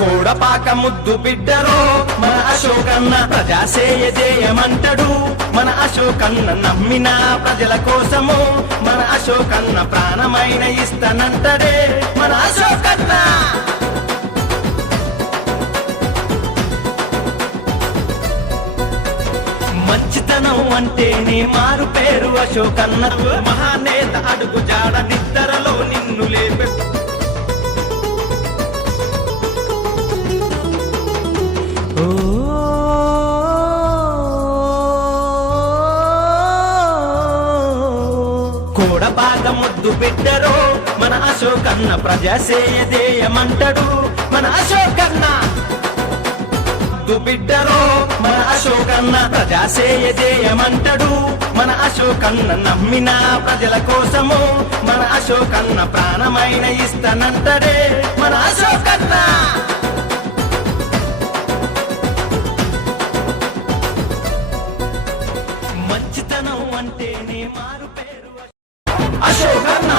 కోడపాక ముద్దు బిడ్డరో మన అశోకన్న ప్రజాసేయ జయమంటడు మన అశోకన్న నమ్మిన ప్రజల కోసము మన అశోకన్న ప్రాణమైన ఇస్తానంటడే మన అశోకన్న మంచితనం అంటేనే మారు పేరు అశోకన్న మహానేత అడుగు జాడ నిద్దరలో నిన్ను లేపె కోడపాక ముద్దు బిడ్డరో మన అశోకన్న ప్రజాసేయ జయమంటడు మన అశోకన్న ముద్దు బిడ్డరో మన అశోకన్న ప్రజాసేయ జయమంటడు మన అశోకన్న నమ్మిన ప్రజల కోసము మన అశోకన్న ప్రాణమైన ఇస్తానంటడే మన అశోకన్న మంచితనం అంటేనే మారు పేరు అశోకన్న